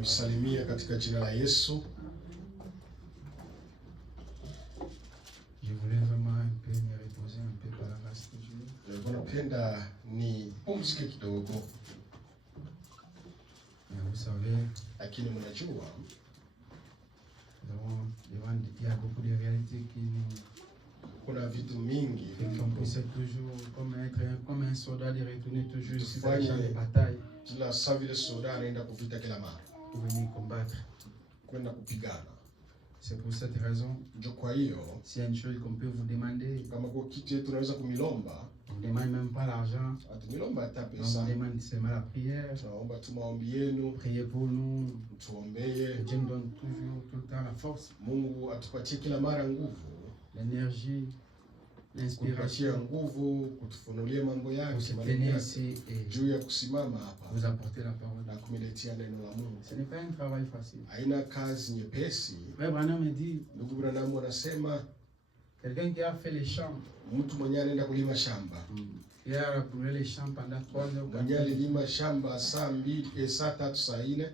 Ninamsalimia katika jina la Yesu. Je voulais vraiment un peu me reposer un peu par la grâce de Dieu. Napenda ni pumzike kidogo. Mais vous savez, Lakini mnajua il y a beaucoup de réalités qui nous kuna vitu mingi qu'on puisse toujours comme un soldat de retourner toujours sur le champ de bataille kila saa vile soda anaenda kuvita kila mara pour venir combattre. kwenda kupigana. C'est pour cette raison, Ndio kwa hiyo s'il y a une chose qu'on peut vous demander, kama kwa kitu yetu tunaweza kumilomba, on ne demande même pas l'argent, atumilomba hata on pesa. demande seulement la prière. Tunaomba tu maombi yenu, Priez pour nous. tuombee. Dieu nous donne toujours tout le temps la force, Mungu atupatie kila mara nguvu, l'énergie, kutupatia l'inspiration nguvu, kutufunulia mambo pour yake, se maneno tenir yake, ici et juu ya kusimama hapa vous apporter la parole. na kumiletea neno la Mungu. Ce n'est pas un travail facile. Haina kazi nyepesi. Frère Branham me dit, Ndugu Branham anasema quelqu'un qui a fait les champs, mtu mwenye anaenda kulima shamba, qui a labouré les champs pendant 3 heures, mwenye alilima shamba saa 2, saa 3, saa 4,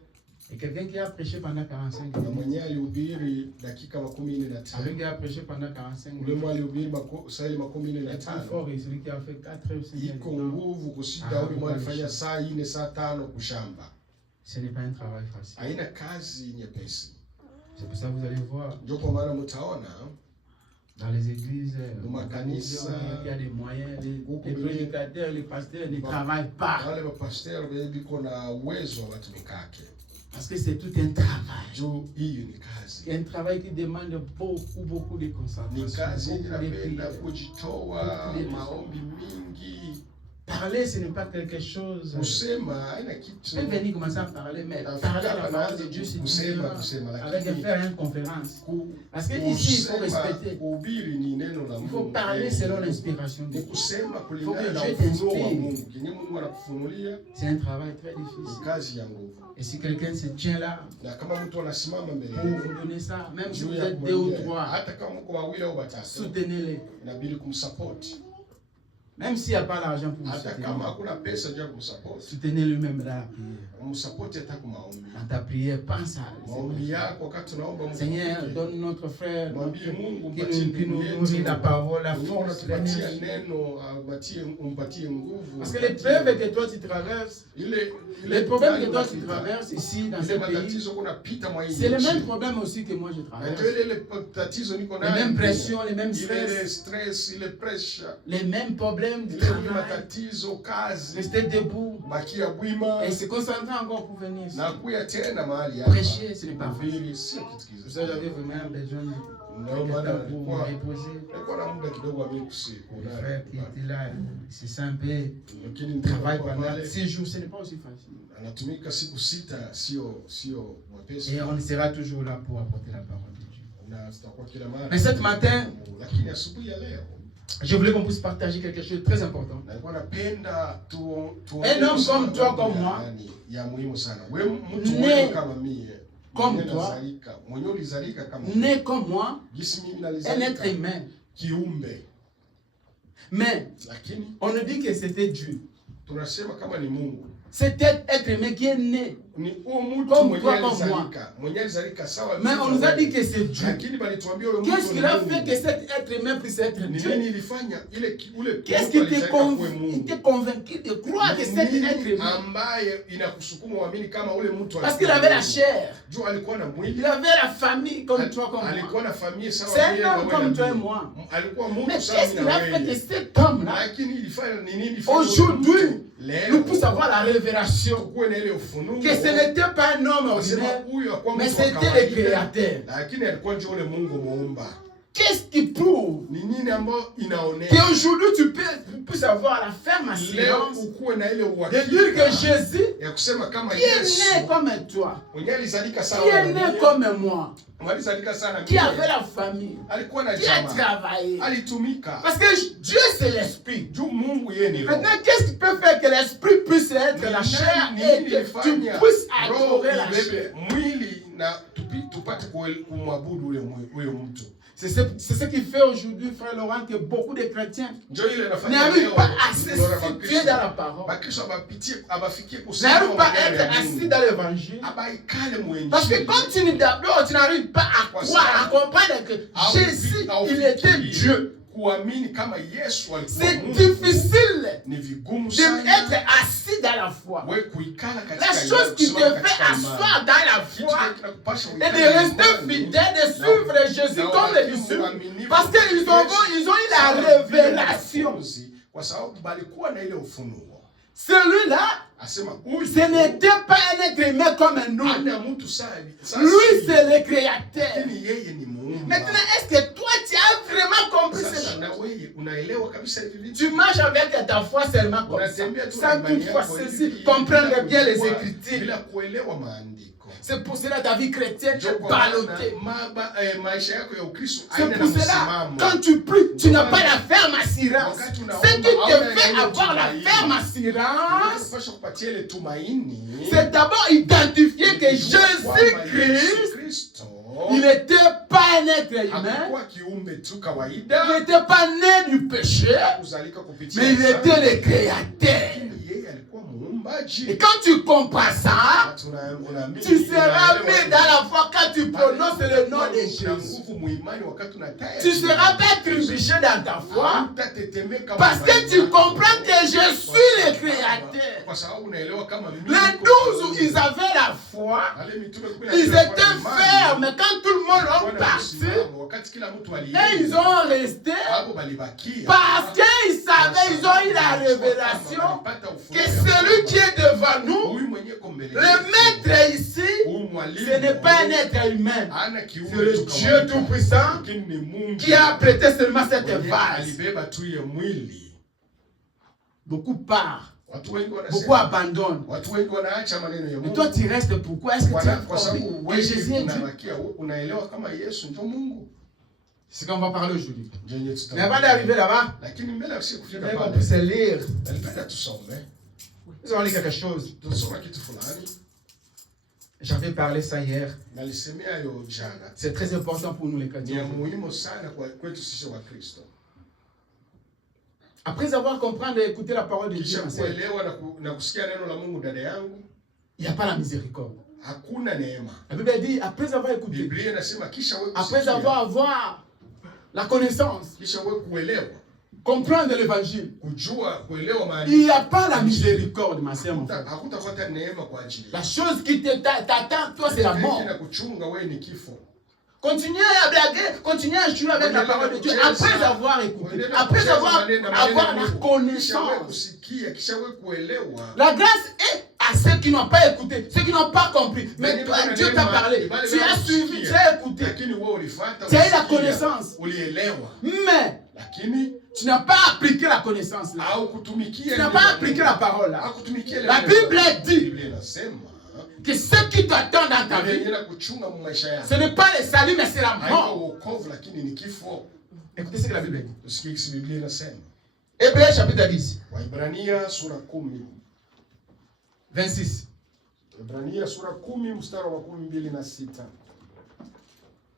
et quelqu'un qui a prêché pendant 45 na minutes, mwenye alihubiri dakika 45, celui qui a prêché pendant 45 ule minutes, mwenye alihubiri saa est plus 45, fort et celui qui a fait 4 heures, 5 iko heures. nguvu kushinda ule mwenye alifanya saa 4, saa 5 kushamba. Ce n'est pas un travail facile. Haina kazi nyepesi. C'est pour ça que vous allez voir Ndio kwa maana mtaona dans les églises, il y a des moyens, les prédicateurs, les pasteurs ne travaillent pas. wale mapasteri biko na uwezo watumikake. Parce que c'est tout un travail. Juu hiyo ni kazi. C'est un travail qui demande beaucoup de Ni concentration, kazi beaucoup de inapenda prières. kujitoa, maombi mingi. Parler, ce n'est pas quelque chose. Kusema haina Tu kitu. peux venir commencer à parler, mais parler la parole de Dieu, c'est différent. Avec faire une conférence. Parce que ici, il faut respecter. Kuhubiri ni neno la Il faut Mungu. parler selon l'inspiration de Ni Dieu. kusema Faut kulingana que na Dieu ufunuo wa t'inspire. Mungu. Kenye Mungu anakufunulia C'est un travail très ni difficile. kazi ya nguvu. Et si quelqu'un se tient là Na kama mtu anasimama mbele pour yako, vous donner ça, même si juu vous ya êtes 2 ou kuambia, 3, hata kama mko wawili au watatu, soutenez-les. inabidi kumsupport. Même s'il n'y a pas l'argent pour vous Hata kama soutenir, hakuna pesa juu ya kumsupport, soutenez-le même dans la prière. umsupport hata kwa maombi. Dans ta prière, pense à Maombi yako wakati unaomba Seigneur, Mungu. donne notre frère Mwambie Mungu qui nous nourrit la parole, la force, tupatie l'énergie. neno, umpatie nguvu. Parce que les preuves que toi tu traverses, les problèmes que toi tu traverses ici dans ce pays, matatizo kunapita mwa hii c'est le nchi. même problème aussi que moi je Na traverse. ndio ile tatizo niko Les nayo. mêmes pressions, les mêmes Ile stress, stress, ile pressure, les mêmes problèmes de ile travail. matatizo kazi, Rester debout bakia bwima et se concentrer encore pour venir ici. na kuya tena mahali hapa. Prêcher, ce n'est pas facile. Kuhubiri sio kitu Pour ça, j'avais kizuri. vraiment besoin de Ndio maana pour me reposer. nilikuwa na muda kidogo wa mimi Le frère qui était là, c'est simple. lakini Il travaille nitakuwa pendant pale 6 jours, ce n'est pas aussi facile. anatumika siku 6, sio mwepesi. Et on sera toujours là pour apporter la parole de Dieu. Na tutakuwa kila mara. Mais cette matin, Lakini asubuhi ya leo je voulais qu'on puisse partager quelque chose de très important. nilikuwa napenda Un homme comme toi, comme moi, ya muhimu sana. Wewe mtu Né mmoja kama mimi, comme mwenye toi, nazalika, mwenye ulizalika kama né comme moi, jinsi mimi un nalizalika, être humain. kiumbe. Mais Lakini on nous dit que c'était Dieu. tunasema kama ni Mungu. C'était être humain qui est né. Ni huo mtu Comme mwenye toi, comme alizalika, mwenye alizalika sawa. Mais on nous a dit que c'est Dieu. Lakini balituambia huyo mtu Qu'est-ce qui a ni fait Mungu. que cet être humain puisse être Ni Dieu? nini ilifanya ule Qu'est-ce qui alizalika kuwe t'est Mungu? convaincu de croire que cet Nini être humain? ambaye inakusukuma uamini kama ule mtu Parce qu'il avait la chair. juu alikuwa na mwili, Il avait la famille comme toi, comme moi. alikuwa na familia sawa. C'est vile un homme wewe comme na toi et mimi. moi. Alikuwa Mais Mungu sawa qu'est-ce qu'il na a fait que wewe. cet homme-là, Lakini ilifanya nini? aujourd'hui, leo nous puisse avoir la révélation kuwe na ile ufunuo que ce n'était pas un homme kusema ordinaire, huyu hakuwa mais mtu wa c'était le kawaida, Créateur. lakini alikuwa ndio ule Mungu muumba. Qu'est-ce qui prouve Ni nini ambayo inaonesha qu'aujourd'hui tu puisses avoir la ferme leo assurance ukuwe na ile de dire que uhakika Jésus, ya kusema kama qui est Yesu né comme toi, mwenye alizalika qui sawa est na né mimi, comme moi, alizalika sana qui avait la famille, alikuwa na qui a jamaa, travaillé. alitumika Parce que Dieu, c'est l'esprit. juu Mungu yeye ni roho. Maintenant, qu'est-ce qui peut faire que l'esprit puisse être la chair et que tu puisses adorer la chair? mwili na tupate kumwabudu ule mtu. C'est ce qui fait aujourd'hui, frère Laurent, que beaucoup de chrétiens n'arrivent pas à se situer dans la parole. N'arrivent pas à être assis dans l'évangile. Parce que quand tu n'arrives pas à croire, à comprendre que Jésus, il était Dieu. C'est difficile d'être assis dans la foi. La chose qui te fait asseoir dans la foi et de rester fidèle, de suivre Jésus comme les disciples, parce qu'ils ont eu la révélation. Celui-là, ce n'était pas un être humain comme nous. Lui, c'est le créateur. Maintenant, est-ce que toi, tu as vraiment compris cela? Tu marches avec ta foi seulement comme ça, sans toutefois saisir, comprendre bien les Écritures. C'est pour cela ta vie chrétienne est ballottée. C'est pour cela, quand tu pries, tu n'as pas la ferme assurance. Ce qui te fait avoir la ferme assurance, c'est d'abord identifier que Jésus-Christ, il n'était pas un être humain, il n'était pas né du péché, mais il était le créateur. Et quand tu comprends ça, tu seras mis dans la foi quand tu prononces le nom de Jésus. Tu ne seras pas trébuché dans ta foi parce que tu comprends que je suis le créateur. Les 12 où ils avaient la foi, ils étaient fermes. Quand tout le monde est parti, et ils ont resté parce qu'ils savaient, ils ont eu la révélation que celui qui est devant nous, le maître ici, ce n'est pas un être humain, c'est le Dieu Tout-Puissant qui a prêté seulement cette vase. Beaucoup partent, beaucoup abandonnent. Et toi tu restes pourquoi? Est-ce que tu as compris que Jésus est Dieu? C'est ce qu'on va parler aujourd'hui. Mais avant d'arriver là-bas, on peut se lire. Nous allons lire quelque chose. J'avais parlé ça hier. C'est très important pour nous les chrétiens. Après avoir compris et écouté la parole de Dieu, il n'y a pas la miséricorde. La Bible dit, après avoir écouté, après avoir la connaissance, comprendre l'évangile, il n'y a pas la miséricorde, ma sœur, mon frère. La chose qui t'attend, toi, c'est la mort. Continuez à blaguer, continuez à jouer avec la parole de Dieu après avoir écouté, après avoir la connaissance. La grâce est à ceux qui n'ont pas écouté, ceux qui n'ont pas compris. Mais toi, Dieu t'a parlé, tu as suivi, tu as écouté, tu as eu la connaissance. Mais tu n'as pas appliqué la connaissance là. Tu n'as pas appliqué la parole là. La Bible dit que ce qui t'attend dans ta vie, ce n'est pas le salut, mais c'est la mort. Écoutez ce que la Bible dit. Hébreux chapitre 10. 26.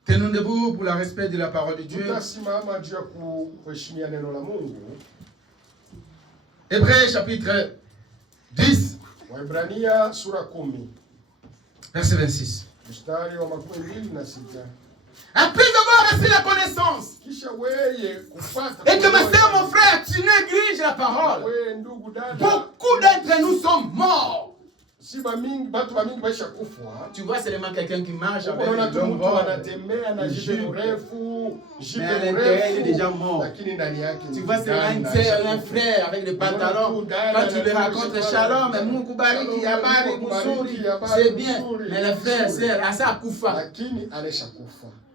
Tenons debout pour le respect de la parole de Dieu. Hébreux chapitre 10. Verset 26. Après avoir reçu la connaissance, et que ma soeur, mon frère, tu négliges la parole, beaucoup d'entre nous sont morts. Tu vois seulement quelqu'un qui marche avec une longue robe, mais à l'intérieur il est déjà mort. Tu vois seulement une sœur, un frère avec des pantalons. Quand tu lui racontes Shalom, c'est bien. Mais le frère, sœur, à ça Koufa.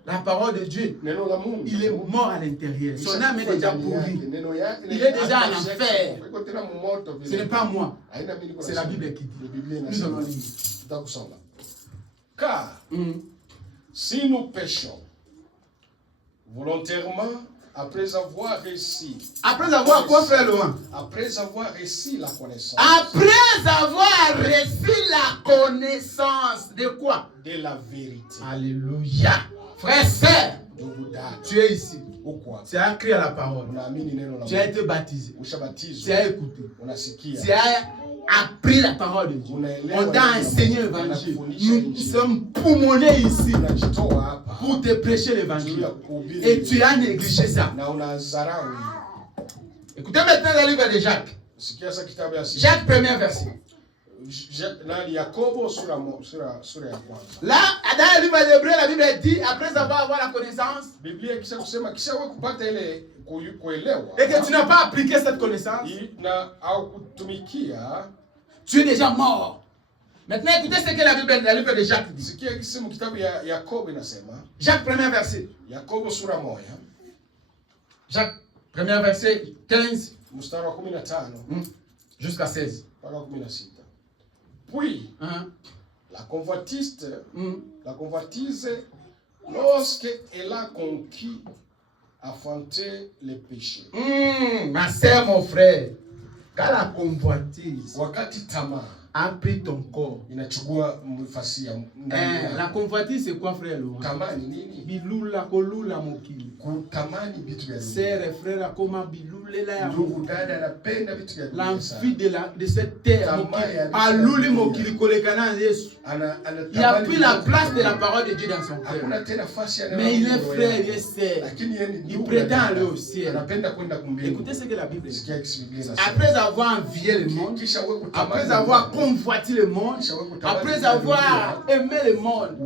La parole de Dieu, il est mort à l'intérieur. Son âme est déjà pourrie. Il est déjà en enfer. Ce n'est pas moi. C'est la Bible qui dit. Nous allons lire. Car si nous péchons volontairement, après avoir reçu. Après avoir quoi, frère Laurent? Après avoir reçu la connaissance. Après avoir reçu la connaissance de quoi? De la vérité. Alléluia. Frère, sœur, Tu es ici. Tu as cru à la parole. Tu as été baptisé. Tu as écouté. Tu as appris la parole de Dieu. On t'a enseigné l'évangile. Nous sommes poumonnés ici pour te prêcher l'évangile. Et tu as négligé ça. Écoutez maintenant le livre de Jacques. Jacques, premier verset. Là, dans le livre d'Hébreu, la Bible dit, après avoir la connaissance, et que tu n'as pas appliqué cette connaissance, tu es déjà mort. Maintenant, écoutez ce que la Bible, le livre de Jacques dit. Jacques, premier verset. Jacques, premier verset, 15 jusqu'à 16. Puis, la convoitise, lorsqu'elle a conquis, affronté les péchés. Ma sœur, mon frère, quand la convoitise a pris ton corps. La convoitise, c'est quoi, frère Laurent? Bilula kolula mokili. Sœur, frère, comment bilulela. L'envie de cette terre. Aluli mokili kolekana Yesu. Il a pris la place de la parole de Dieu dans son cœur. Mais il est frère, il est sœur. Il prétend aller au ciel. Écoutez ce que la Bible dit. Après avoir envié le monde, après avoir convoité le monde, après avoir aimé le monde,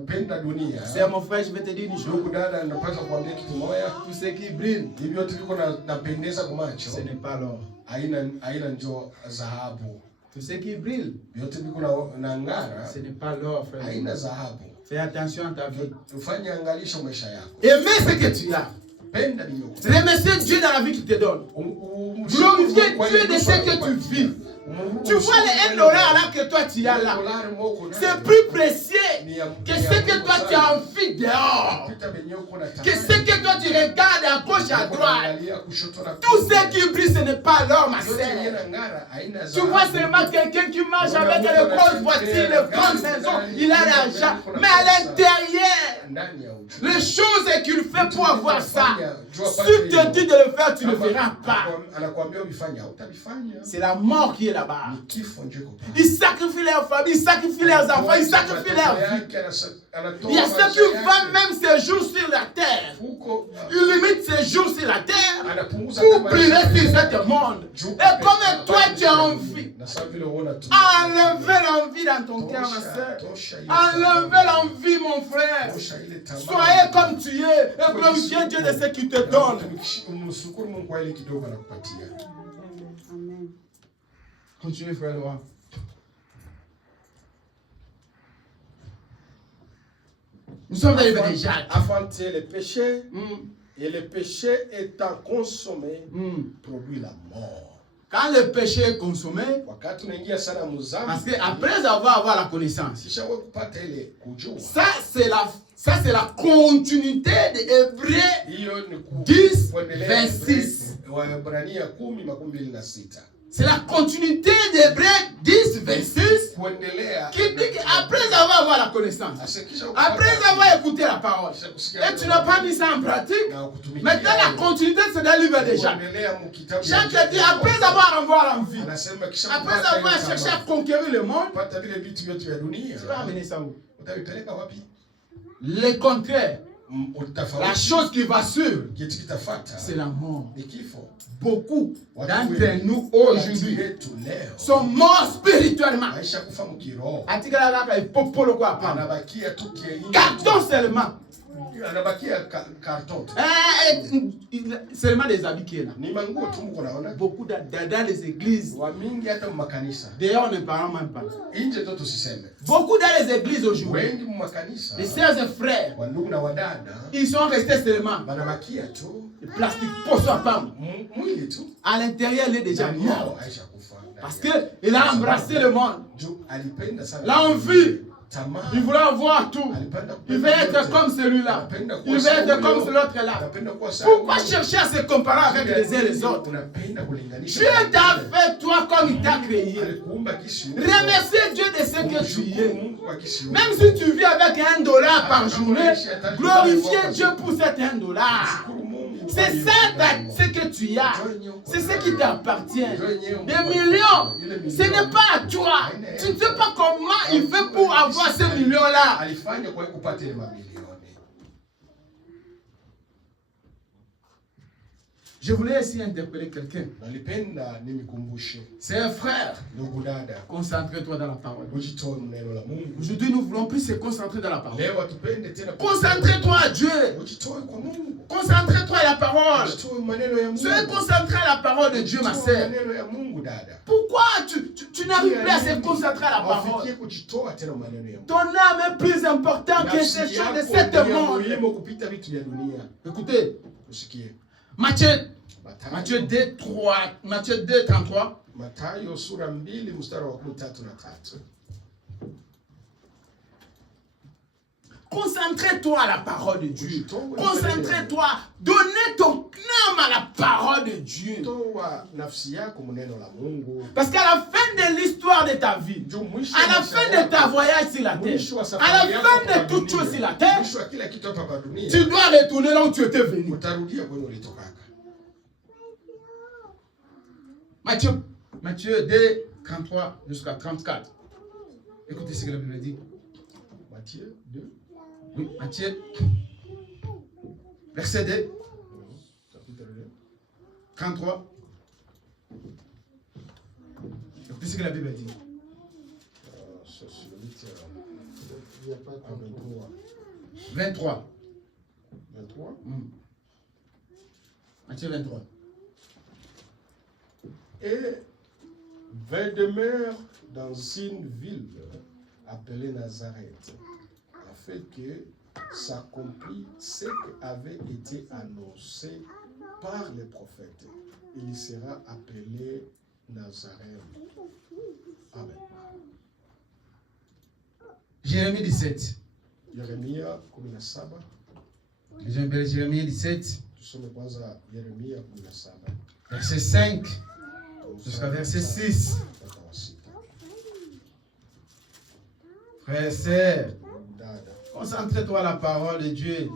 c'est mon frère, je vais te dire une chose. Tout ce qui brille, ce n'est pas l'or. Tout ce qui brille, ce n'est pas l'or, frère. Fais attention à ta vie. Aimez ce que tu as. Remercier Dieu dans la vie qu'il te donne. Glorifier Dieu de ce que tu vis. Tu vois les $1 là que toi tu as là. C'est plus précieux que ce que toi tu as envie dehors. Que ce que toi tu regardes à gauche à droite. Tout ce qui brille, ce n'est pas l'or, ma sœur. Tu vois seulement quelqu'un qui marche avec les grosses voitures, les grandes maisons. Il a l'argent. Mais à l'intérieur, les choses qu'il fait pour avoir ça, si tu te dis de le faire, tu ne le feras pas. C'est la mort qui est là-bas. Ils sacrifient leur famille, ils sacrifient leurs enfants, ils sacrifient leur vie. Il y a ceux qui vont même ces jours sur la terre. Ils limitent ces jours sur la terre pour briller sur ce monde. Et comme toi tu as envie, enlevez l'envie dans ton cœur, ma soeur. Enlevez l'envie, mon frère. Soyez comme tu es et glorifiez Dieu de ce qu'il te donne. Continuez, frère Laurent. Nous sommes dans le livre de Jacques. Affronter les péchés, et le péché étant consommé, produit la mort. Quand le péché est consommé, parce qu'après avoir la connaissance, ça c'est la continuité de Hébreux 10, 26. C'est la continuité d'Hébreux 10, 26 qui dit qu'après avoir la connaissance, après avoir écouté la parole, et tu n'as pas mis ça en pratique, maintenant la continuité c'est dans le livre de Jacques. Jacques dit après avoir l'envie, après avoir cherché à conquérir le monde, tu vas amener ça où? Le contraire. La chose qui va suivre, c'est la mort. Beaucoup d'entre nous aujourd'hui sont morts spirituellement. Carton seulement. Seulement des habits qui est là. Beaucoup dans les églises. D'ailleurs, on ne parle même pas. Beaucoup dans les églises aujourd'hui, les sœurs et frères, ils sont restés seulement. Le plastique poisson à femme. À l'intérieur, il est déjà mort. Parce qu'il a embrassé le monde. L'envie. Il voulait avoir tout. Il veut être comme celui-là. Il veut être comme celui-là. Pourquoi chercher à se comparer avec les uns et les autres? Dieu t'a fait toi comme il t'a créé. Remercie Dieu de ce que tu es. Même si tu vis avec $1 par journée, glorifiez Dieu pour cet $1. C'est ça ce que tu as. C'est ce qui t'appartient. Des millions, ce n'est pas à toi. Tu ne sais pas comment il fait pour avoir ces millions-là. Je voulais essayer d'interpeller quelqu'un. C'est un frère. Concentre-toi dans la parole. Aujourd'hui, nous voulons plus se concentrer dans la parole. Concentre-toi à Dieu. Concentre-toi à la parole. Soyez concentré à la parole de Dieu, ma sœur. Pourquoi tu n'arrives plus à se concentrer à la parole? Ton âme est plus importante que ces choses de cette monde. Écoutez. Matthieu 2, 33. Concentre-toi à la parole de Dieu. Concentre-toi. Donnez ton âme à la parole de Dieu. Parce qu'à la fin de l'histoire de ta vie, à la fin de ta voyage sur la terre, à la fin de toutes choses sur la terre, tu dois retourner là où tu étais venu. Matthieu 2, 33 jusqu'à 34. Écoutez ce que la Bible dit. Matthieu 2. Oui, Matthieu. Verset 2. 33. Écoutez ce que la Bible dit. Il n'y a pas 23. 23. Matthieu 23. Et vint demeure dans une ville appelée Nazareth, afin que s'accomplisse ce qui avait été annoncé par les prophètes. Il sera appelé Nazareth. Amen. Jérémie 17. Yeremia 17. Jérémie 17. Tusome kwanza Yeremia 17. Verset 5 jusqu'à verset 6. Frère et sœur, concentre-toi à la parole de Dieu.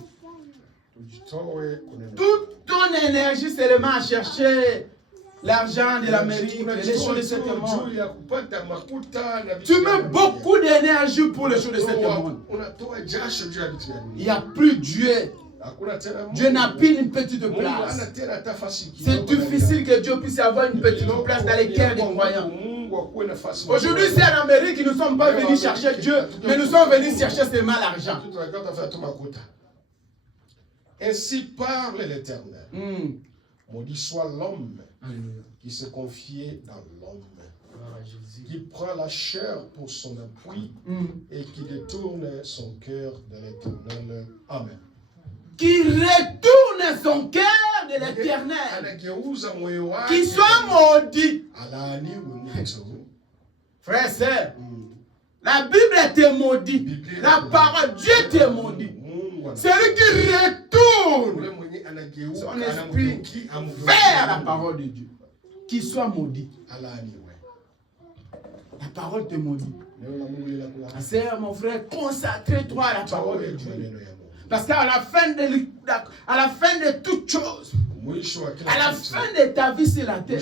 Toute ton énergie seulement à chercher l'argent de l'Amérique, les choses de ce monde. Tu mets beaucoup d'énergie pour les choses de ce monde. Il n'y a plus Dieu. Dieu n'a plus une petite place. C'est difficile que Dieu puisse avoir une petite place dans les cœurs des croyants. Aujourd'hui, c'est en Amérique, nous ne sommes pas venus chercher Dieu, mais nous sommes venus chercher seulement l'argent. Ainsi parle l'Éternel. Maudit soit l'homme qui se confiait dans l'homme, qui prend la chair pour son appui et qui détourne son cœur de l'Éternel. Amen. Qui retourne son cœur de l'Éternel, qui soit maudit. Frère et sœur, la Bible te maudit, la parole Dieu te maudit. Celui qui retourne son esprit vers la parole de Dieu, qui soit maudit. La parole te maudit. Ma sœur, mon frère, consacre-toi à la parole de Dieu. Parce qu'à la fin de toutes choses, à la fin de ta vie sur la terre,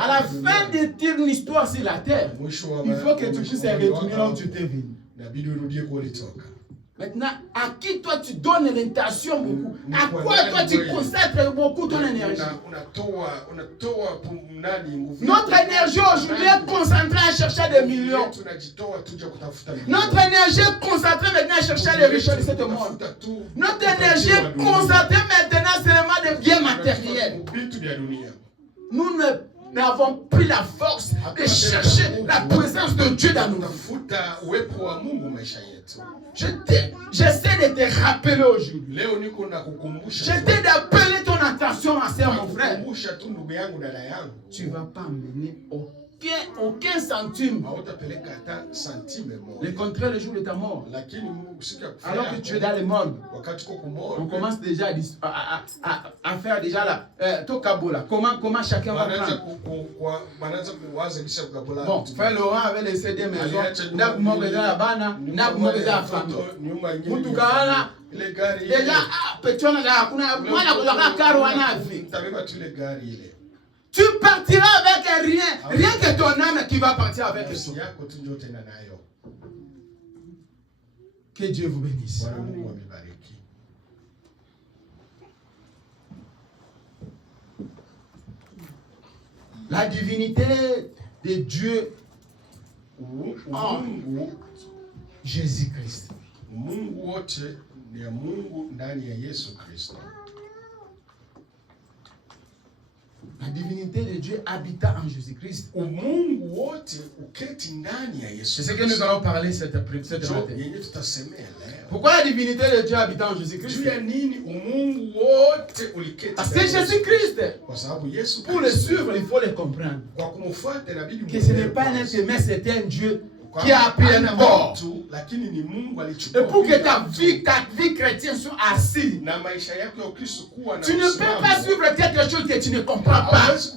à la fin de ton histoire sur la terre, il faut que tu puisses retourner là où tu t'es venu. Maintenant, à qui toi tu donnes l'intention beaucoup? À quoi toi tu consacres beaucoup ton énergie? Notre énergie aujourd'hui est concentrée à chercher des millions. Notre énergie est concentrée maintenant à chercher les richesses de ce monde. Notre énergie est concentrée maintenant seulement des biens matériels. Nous n'avons plus la force de chercher la présence de Dieu dans nos vies. J'essaie de te rappeler aujourd'hui. J'essaie d'appeler ton attention, ma soeur, mon frère. Tu ne vas pas mener aucun centime. Le contraire, le jour de ta mort. Alors que tu es dans le monde, on commence déjà à faire déjà là. Comment chacun va prendre. Bon, frère Laurent avait laissé des maisons. N'a pas de la famille. Déjà, tu partiras avec rien que ton âme qui va partir avec toi. Que Dieu vous bénisse. La divinité de Dieu en Jésus-Christ. La divinité de Dieu habita en Jésus-Christ. C'est ce que nous allons parler cette matin. Pourquoi la divinité de Dieu habita en Jésus-Christ? Parce que Jésus-Christ, pour le suivre, il faut le comprendre. Que ce n'est pas un être, mais c'est un Dieu qui a appris un mort. Et pour que ta vie chrétienne soit assise, tu ne peux pas suivre quelque chose que tu ne comprends pas. Si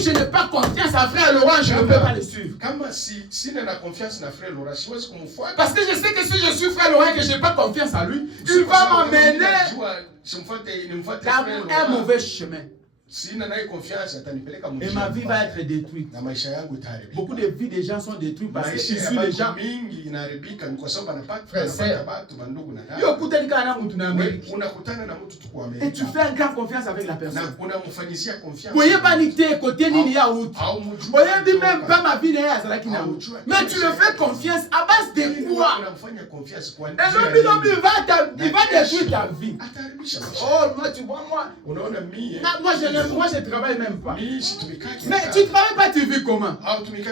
je n'ai pas confiance à frère Laurent, je ne peux pas le suivre. Parce que je sais que si je suis frère Laurent et que je n'ai pas confiance à lui, il va m'emmener dans un mauvais chemin. Et ma vie va être détruite. Beaucoup de vies des gens sont détruites parce qu'ils suivent les gens. Et tu fais une grande confiance avec la personne. Mais tu le fais confiance à base de quoi? Et l'homme il va détruire ta vie. Oh, moi, tu vois, moi je ne travaille même pas. Mais tu ne travailles pas, tu vis comment?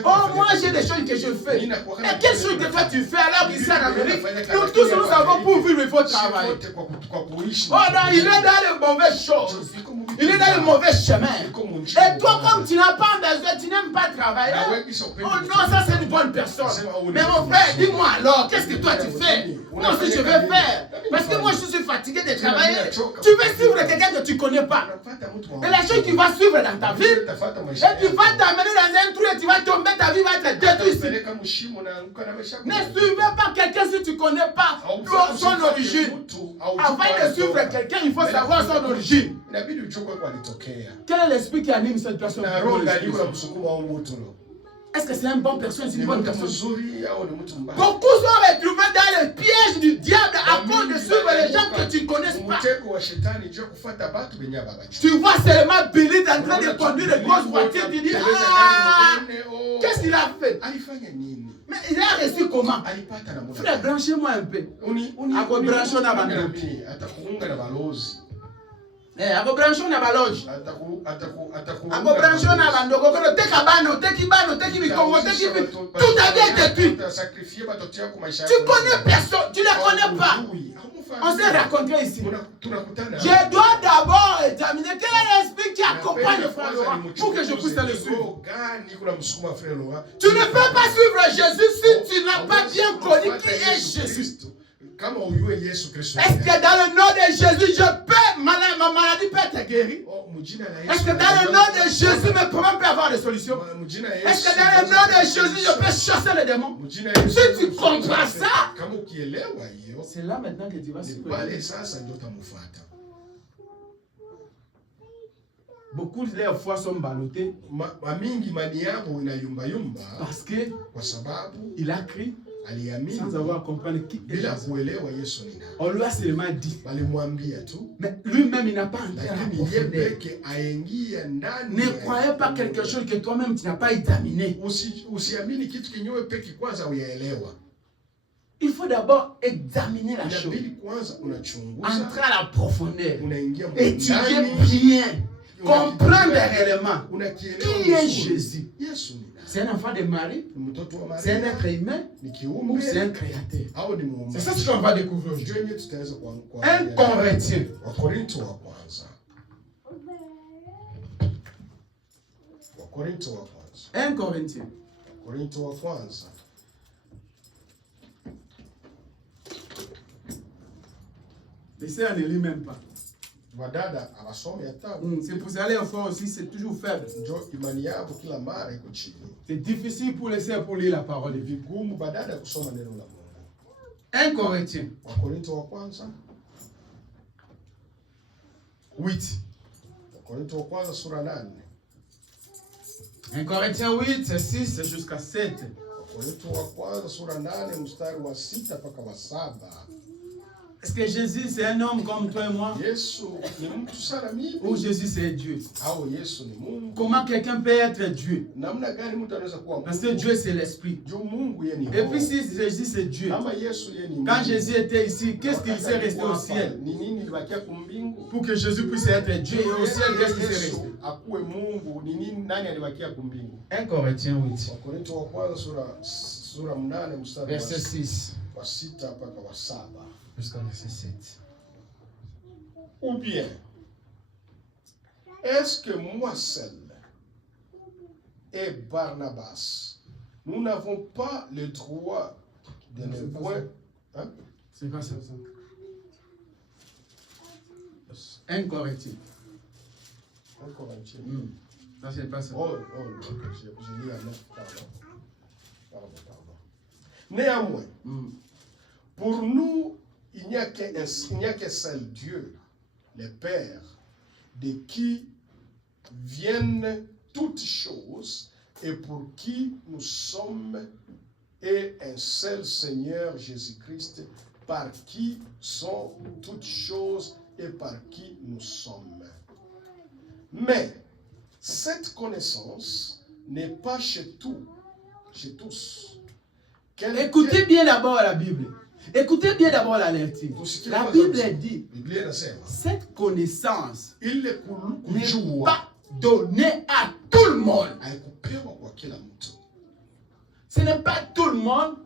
Oh, moi j'ai des choses que je fais. Et quelles choses que toi tu fais alors qu'ici en Amérique, nous tous nous savons pour vivre, il faut travailler. Oh non, il est dans les mauvaises choses. Il est dans le mauvais chemin. Et toi, comme tu n'as pas besoin, tu n'aimes pas travailler. Oh non, ça c'est une bonne personne. Mais mon frère, dis-moi alors, qu'est-ce que toi tu fais? Moi aussi je vais faire. Parce que moi je suis fatigué de travailler. Tu veux suivre quelqu'un que tu ne connais pas. Et la chose qui va suivre dans ta vie, et tu vas t'amener dans un trou et tu vas tomber, ta vie va être détruite. Ne suivez pas quelqu'un si tu ne connais pas son origine. Avant de suivre quelqu'un, il faut savoir son origine. Quel est l'esprit qui anime cette personne? Est-ce que c'est une bonne personne? C'est une bonne personne. Beaucoup sont retrouvés dans le piège du diable à cause de suivre les gens que tu ne connais pas. Tu vois seulement Billy en train de conduire de grosses voitures. Tu dis, ah, qu'est-ce qu'il a fait? Mais il a reçu comment? Frère, branchez-moi un peu. Branchez na baloge. Branché na bandoko. Teka bano, teki bikongo, teki tout a bien détruit. Tu connais personne, tu ne les connais pas. On s'est rencontrés ici. Je dois d'abord examiner quel est l'esprit qui accompagne le frère Laurent pour que je puisse le suivre. Tu ne peux pas suivre Jésus si tu n'as pas bien connu qui est Jésus. Est-ce que dans le nom de Jésus, ma maladie peut être guérie? Est-ce que dans le nom de Jésus, mes problèmes peuvent avoir des solutions? Est-ce que dans le nom de Jésus, je peux chasser les démons? Si tu comprends ça, c'est là maintenant que tu vas suivre. Beaucoup de leurs foi sont ballottées parce qu'il a crié sans avoir compris qui est Jésus. On lui a seulement dit. Mais lui-même, il n'a pas entré en profondeur. Ne croyez pas quelque chose que toi-même tu n'as pas examiné. Il faut d'abord examiner la chose. Entrer à la profondeur. Étudier bien. Comprendre réellement qui est Jésus. C'est un enfant de Marie, c'est un être humain ou c'est un créateur. C'est ça ce qu'on va découvrir aujourd'hui. 1 Corinthiens. 1 Corinthiens. Korinto wa kwanza. Les sœurs ne lisent même pas. Wadada awasomi hata. C'est pour ça les enfants aussi, c'est toujours faible. Ndio imani yao kila mara iko chini. C'est difficile pour les sœurs pour lire la parole de Dieu. Vigumu badada kusoma neno la Mungu. 1 Corinthiens. Wakorinto wa kwanza 8. Wakorinto wa kwanza sura 8. 1 Corinthiens 8, 6 jusqu'à 7. Wakorinto wa kwanza sura 8 mstari wa 6 mpaka wa 7. Est-ce que Jésus c'est un homme comme toi et moi? Ou Jésus c'est Dieu? Comment quelqu'un peut être Dieu? Parce que Dieu c'est l'esprit. Et puis si Jésus c'est Dieu, quand Jésus était ici, qu'est-ce qu'il s'est resté au ciel? Pour que Jésus puisse être Dieu et au ciel, qu'est-ce qu'il s'est resté? 1 Corinthiens 8. Verset 6. Jusqu'à verset 7. Ou bien, est-ce que moi seul et Barnabas, nous n'avons pas le droit de ne point... Hein? C'est pas ça. 1 Corinthiens. 1 Corinthiens. Ça, c'est pas ça. Oh, je lis à 9, pardon. Néanmoins, pour nous, il n'y a qu'un seul Dieu, le Père, de qui viennent toutes choses et pour qui nous sommes, et un seul Seigneur Jésus-Christ, par qui sont toutes choses et par qui nous sommes. Mais cette connaissance n'est pas chez tous. Écoutez bien d'abord la Bible. Écoutez bien d'abord la lecture. La Bible dit, cette connaissance n'est pas donnée à tout le monde. Ce n'est pas tout le monde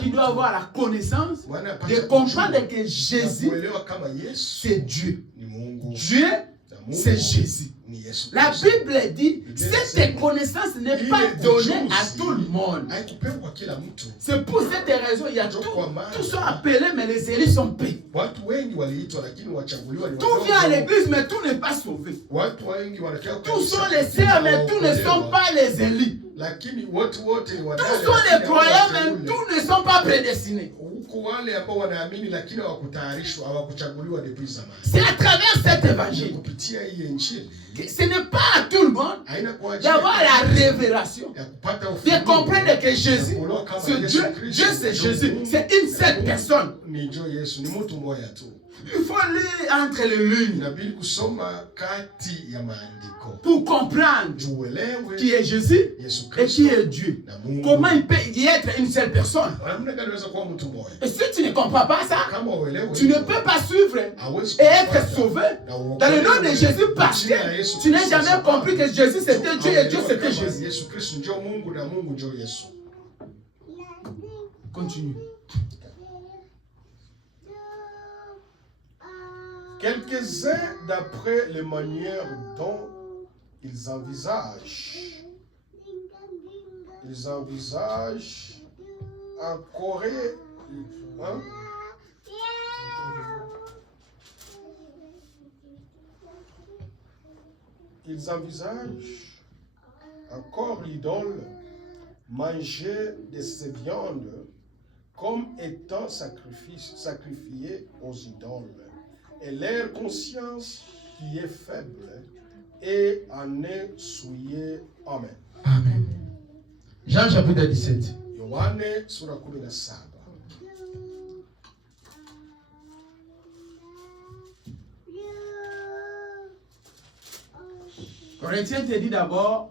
qui doit avoir la connaissance de comprendre que Jésus, c'est Dieu. Dieu, c'est Jésus. La Bible dit, cette connaissance n'est pas donnée à tout le monde. C'est pour cette raison, il y a tous sont appelés, mais les élus sont payés. Tout vient à l'église, mais tout n'est pas sauvé. Tous sont les sœurs, mais tous ne sont pas les élus. Tous sont les croyants, mais tous ne sont pas prédestinés. C'est à travers cet évangile. Ce n'est pas à tout le monde d'avoir la révélation, de comprendre que Jésus, c'est Dieu, Dieu c'est Jésus, c'est une seule personne. Il faut lire entre les lignes pour comprendre qui est Jésus et qui est Dieu. Comment il peut y être une seule personne. Et si tu ne comprends pas ça, tu ne peux pas suivre et être sauvé dans le nom de Jésus parce que tu n'as jamais compris que Jésus c'était Dieu et Dieu c'était Jésus. Continue. Quelques-uns d'après les manières dont ils envisagent en Corée, hein? Ils envisagent encore l'idole, manger de ces viandes comme étant sacrifiées aux idoles. Et leur conscience qui est faible et en est souillée. Amen. Amen. Jean chapitre 17. Yohane sura 17. Corinthiens te dit d'abord,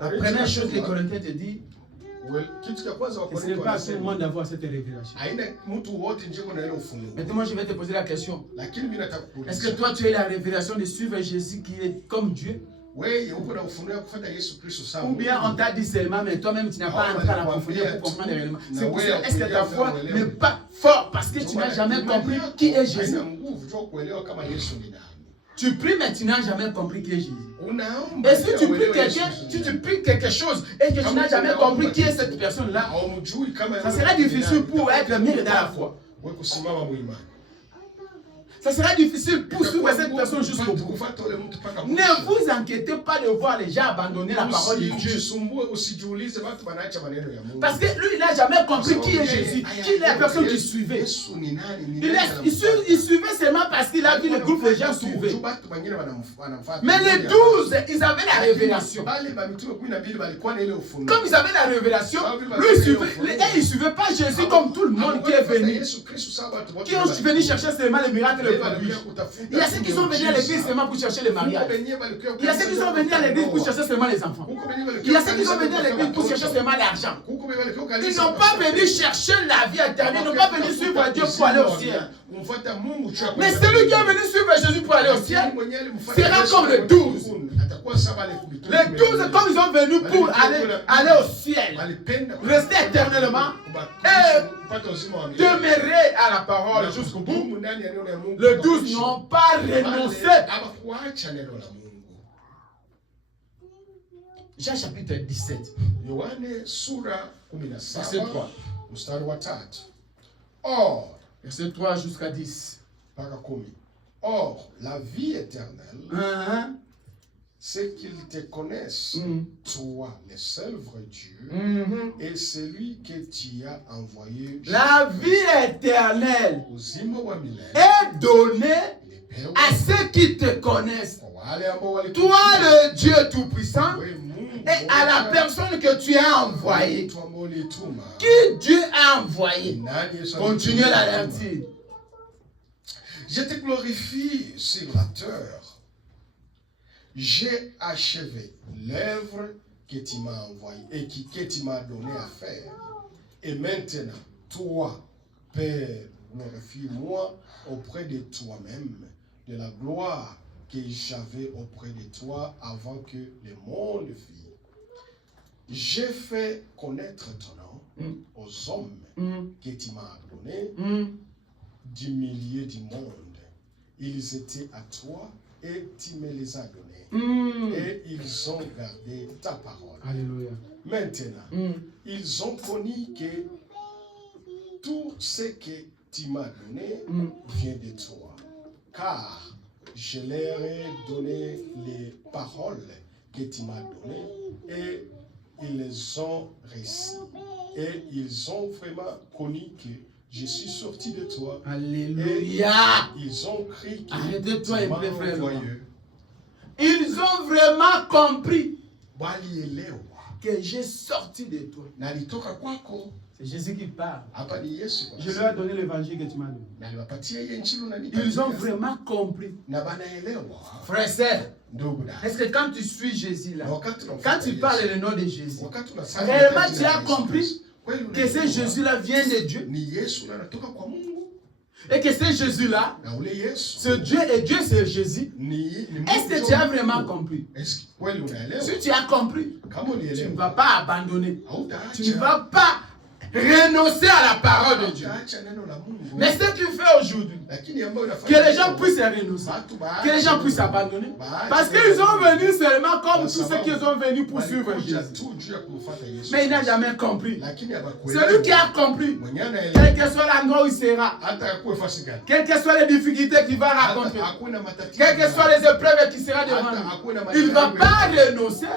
la première chose que Corinthiens te dit, ce n'est pas à tout le monde d'avoir cette révélation. Maintenant, je vais te poser la question. Est-ce que toi, tu as la révélation de suivre Jésus qui est comme Dieu? Ou bien on t'a dit seulement, mais toi-même, tu n'as pas entré à la profondeur pour comprendre réellement. C'est pour ça, est-ce que ta foi n'est pas forte parce que tu n'as jamais compris qui est Jésus? Tu pries mais tu n'as jamais compris qui est Jésus. Et si tu pries quelqu'un, tu pries quelque chose et que tu n'as jamais compris qui est cette personne-là, ça sera difficile pour être mis dans la foi. Ça sera difficile pour suivre cette personne jusqu'au bout. Ne vous inquiétez pas de voir les gens abandonner la parole de Dieu. Parce que lui, il n'a jamais compris qui est Jésus, qui est la personne qu'il suivait. Il suivait seulement parce qu'il a vu le groupe de gens suivre. Mais les 12, ils avaient la révélation. Comme ils avaient la révélation, lui, il ne suivait pas Jésus comme tout le monde qui est venu. Qui ont venu chercher seulement les miracles. Il y a ceux qui sont venus à l'église seulement pour chercher les mariages. Il y a ceux qui sont venus à l'église pour chercher seulement les enfants. Il y a ceux qui sont venus à l'église pour chercher seulement l'argent. Ils n'ont pas venu chercher la vie éternelle. Ils n'ont pas venu suivre Dieu pour aller au ciel. Mais celui qui est venu suivre Jésus pour aller au ciel sera comme les 12. Les 12, comme ils sont venus pour aller au ciel, rester éternellement et demeurer à la parole jusqu'au bout. Les 12 n'ont pas renoncé. Jean chapitre 17. Verset 3. Or, verset 3 jusqu'à 10. Or, la vie éternelle, c'est qu'ils te connaissent, toi, le seul vrai Dieu, et celui que tu as envoyé. La vie éternelle est donnée à ceux qui te connaissent. Toi, le Dieu Tout-Puissant, et à la personne que tu as envoyée. Qui Dieu a envoyé? Continuez l'alertir. Je te glorifie sur la terre. J'ai achevé l'œuvre que tu m'as envoyée et que tu m'as donné à faire. Et maintenant, toi, Père, glorifie-moi auprès de toi-même, de la gloire que j'avais auprès de toi avant que le monde fît. J'ai fait connaître ton nom aux hommes que tu m'as donnés du milieu du monde. Ils étaient à toi et tu me les as donnés. Et ils ont gardé ta parole. Alléluia. Maintenant, ils ont connu que tout ce que tu m'as donné vient de toi. Car je leur ai donné les paroles que tu m'as données et ils les ont reçues. Et ils ont vraiment connu que je suis sorti de toi. Alléluia. Et ils ont cru que arrêtez-toi tu et m'as frère. envoyé. Ils ont vraiment compris que j'ai sorti de toi. C'est Jésus qui parle. Je leur ai donné l'évangile que tu m'as donné. Ils ont vraiment compris. Frère, sœur, est-ce que quand tu suis Jésus là, quand tu parles le nom de Jésus, réellement tu as compris que ce Jésus-là vient de Dieu? Et que ce Jésus-là, ce Dieu et Dieu c'est Jésus. Est-ce que tu as vraiment compris? Si tu as compris, tu ne vas pas abandonner. Tu ne vas pas renoncer à la parole de Dieu. Mais ce que tu fais aujourd'hui, que les gens puissent renoncer, que les gens puissent abandonner, parce qu'ils sont venus seulement comme tous ceux qui sont venus pour suivre Jésus. Mais il n'a jamais compris. Celui qui a compris, quel que soit l'endroit où il sera, quelles que soient les difficultés qu'il va raconter, quelles que soient les épreuves qui seront devant lui, il ne va pas renoncer,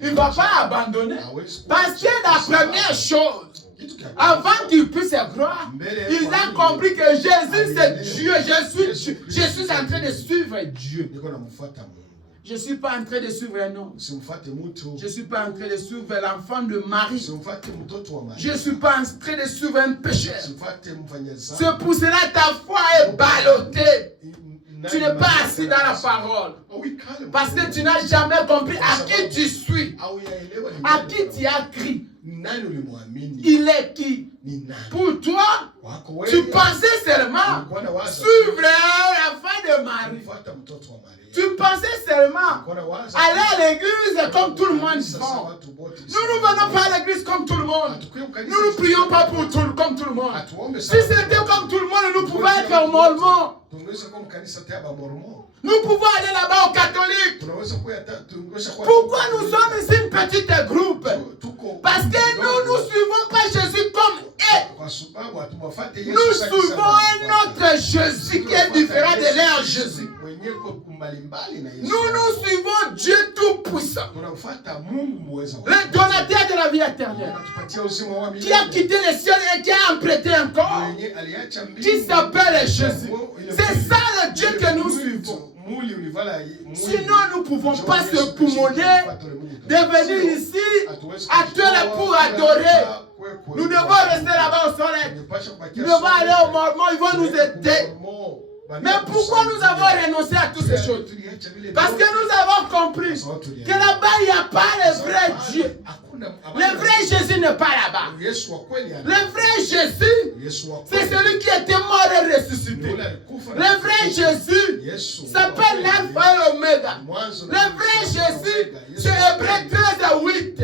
il ne va pas abandonner, parce que la première chose, avant qu'il puisse croire, il a compris que Jésus c'est Dieu. Je suis en train de suivre Dieu. Je ne suis pas en train de suivre un homme. Je ne suis pas en train de suivre l'enfant de Marie. Je ne suis pas en train de suivre un pécheur. C'est pour cela que ta foi est ballottée. Tu n'es pas assis dans la parole. Parce que tu n'as jamais compris à qui tu suis. À qui tu as crié. Il est qui? Pour toi, tu pensais seulement suivre l'enfant de Marie. Tu pensais seulement aller à l'église comme tout le monde fait. Nous ne venons pas à l'église comme tout le monde. Nous ne prions pas pour comme tout le monde. Si c'était comme tout le monde, nous pouvions être mollement. Nous pouvons aller là-bas aux catholiques. Pourquoi nous sommes ici une petite groupe? Parce que nous ne suivons pas Jésus comme eux. Nous suivons un autre Jésus qui est différent de leur Jésus. Nous suivons Dieu Tout-Puissant, le donateur de la vie éternelle, qui a quitté le ciel et qui a emprunté un corps, qui s'appelle Jésus. C'est ça le Dieu que nous suivons. Sinon, nous ne pouvons pas se poumonner de venir ici à Dieu pour adorer. Nous devons rester là-bas au soleil. Nous devons aller au Mormon, ils vont nous aider. Mais pourquoi nous avons renoncé à toutes ces choses? Parce que nous avons compris que là-bas, il n'y a pas le vrai Dieu. Le vrai Jésus n'est pas là-bas. Le vrai Jésus, c'est celui qui était mort et ressuscité. Le vrai Jésus s'appelle l'Alpha et l'Oméga. Le vrai Jésus, c'est Hébreux 13:8.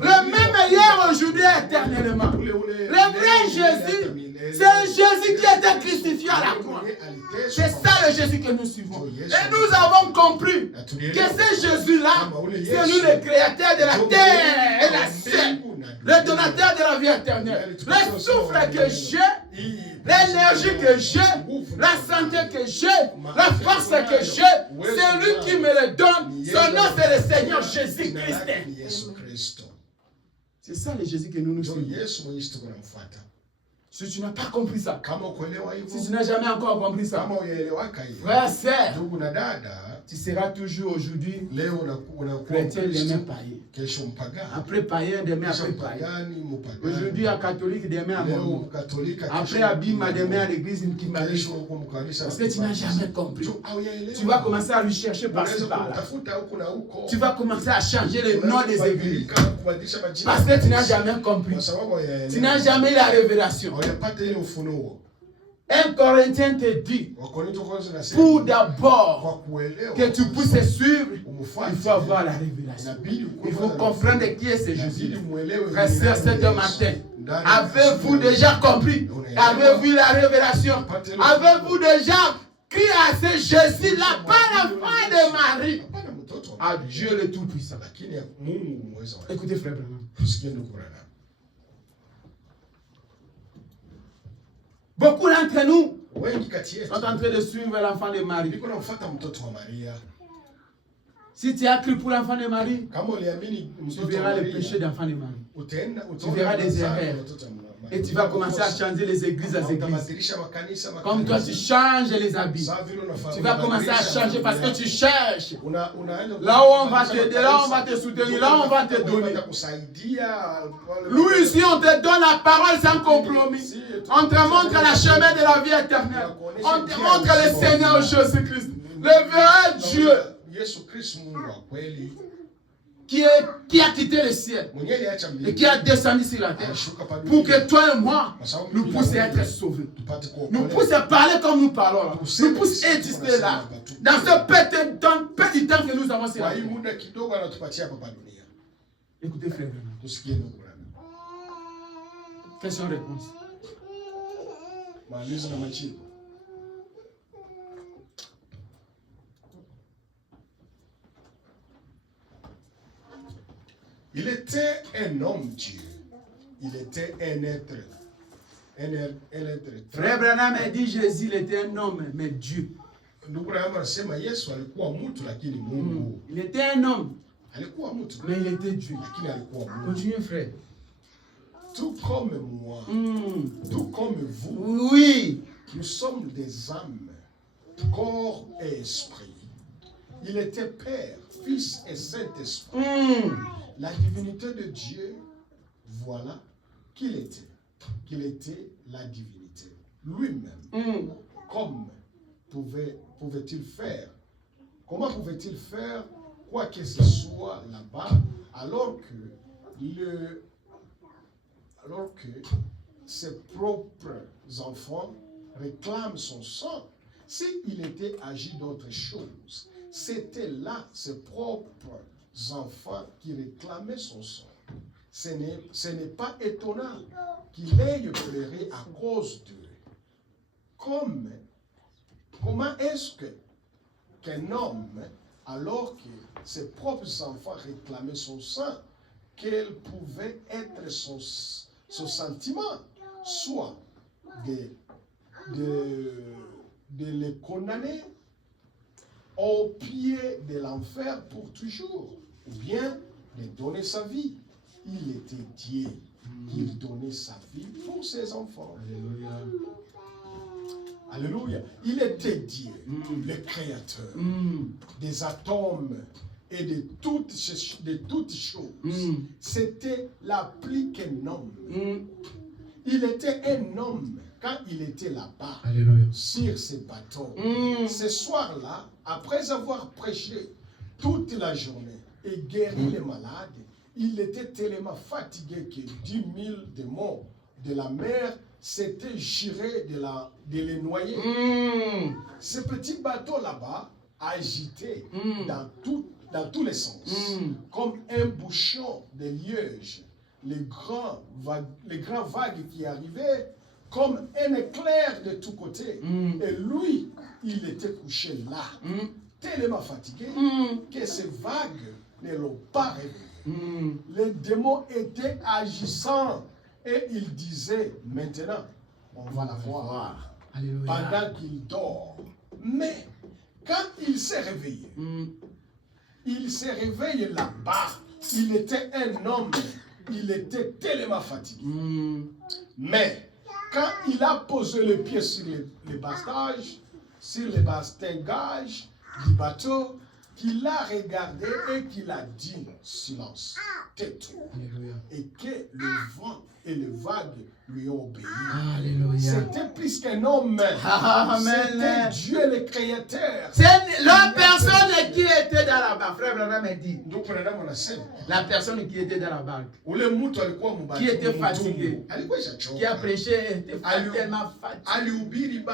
Le même hier, aujourd'hui et éternellement. Le vrai Jésus, c'est le Jésus qui a été crucifié à la croix. C'est ça le Jésus que nous suivons. Et nous avons compris que ce Jésus-là, c'est lui le créateur de la terre et la ciel, le donateur de la vie éternelle. Le souffle que j'ai, l'énergie que j'ai, la santé que j'ai, la force que j'ai, c'est lui qui me le donne. Son nom, c'est le Seigneur Jésus-Christ. C'est ça le Jésus que nous suivons. Si tu n'as pas compris ça, si tu n'as jamais encore compris ça, frère, sœur, tu seras toujours aujourd'hui chrétien, demain païen. Après païen, demain après païen. Aujourd'hui à catholique, demain à mormon. Après à Bima, demain à l'église Nkimari. Parce que tu n'as jamais compris. Tu vas commencer à lui chercher par-ci par-là. Tu vas commencer à changer le nom des églises. Parce que tu n'as jamais compris. Tu n'as jamais eu la révélation. 1 Corinthiens te dit, pour d'abord que tu puisses suivre, il faut avoir la révélation. Il faut comprendre qui est ce Jésus. Frère, sœur, ce matin, avez-vous déjà compris? Avez-vous vu la révélation? Avez-vous déjà crié à ce Jésus-là, pas la fin de Marie? À Dieu le Tout-Puissant. Écoutez, frère Branham. Beaucoup d'entre nous sont en train de suivre l'enfant de Marie. Si tu as cru pour l'enfant de Marie, tu verras les péchés d'enfant de Marie. Tu verras des erreurs. Et tu vas commencer à changer les églises à églises. Comme toi, tu changes les habits. Tu vas commencer à changer parce que tu cherches. Là où on va t'aider, là où on va te soutenir, là où on va te donner. Nous ici, on te donne la parole sans compromis. On te montre la chemin de la vie éternelle. On te montre le Seigneur Jésus-Christ. Le vrai Dieu. Qui a quitté le ciel et qui a descendu sur la terre pour que toi et moi, nous puissions être sauvés. Nous puissions parler comme nous parlons. Nous puissions exister là. Dans ce petit temps que nous avons sur la terre. Écoutez, frère. Question-réponse. Il était un homme Dieu. Il était un être. Frère Branham a dit Jésus, il était un homme, mais Dieu. Il était un homme, mais il était Dieu. Continuez, frère. Tout comme moi, tout comme vous, oui, nous sommes des âmes, corps et esprit. Il était Père, Fils et Saint-Esprit. La divinité de Dieu, voilà qu'il était. Qu'il était la divinité. Lui-même, comment pouvait-il faire? Comment pouvait-il faire quoi que ce soit là-bas alors que ses propres enfants réclament son sang? S'il était agi d'autre chose, c'était là ses propres enfants qui réclamaient son sang. Ce n'est pas étonnant qu'il ait pleuré à cause d'eux. Comme Comment est-ce qu'un homme, alors que ses propres enfants réclamaient son sang, quel pouvait être son sentiment, soit de les condamner au pied de l'enfer pour toujours, ou bien de donner sa vie. Il était Dieu. Il donnait sa vie pour ses enfants. Alléluia. Alléluia. Il était Dieu, le créateur des atomes et de toutes choses. C'était la plus qu'un homme. Il était un homme quand il était là-bas, sur ce bateau. Ce soir-là, après avoir prêché toute la journée et guéri les malades, il était tellement fatigué que 10 000 démons de la mer s'étaient jurés de les noyer. Ce petit bateau là-bas, agité dans tous les sens, comme un bouchon de liège, les grands vagues qui arrivaient, comme un éclair de tous côtés. Et lui, il était couché là, tellement fatigué que ces vagues ne l'ont pas réveillé. Les démons étaient agissants et ils disaient, maintenant, on va la voir. Pendant qu'il dort. Mais quand il s'est réveillé, il s'est réveillé là-bas. Il était un homme. Il était tellement fatigué. Mais quand il a posé le pied sur les bastingages du bateau, qu'il a regardé et qu'il a dit, silence, tais-toi. Et que le vent et les vagues lui ont obéi. C'était plus qu'un homme. C'était Dieu le créateur. C'est la personne qui était dans la barque. Frère Branham m'a dit. La personne qui était dans la barque. Qui était fatigué. Qui a prêché était tellement fatigué.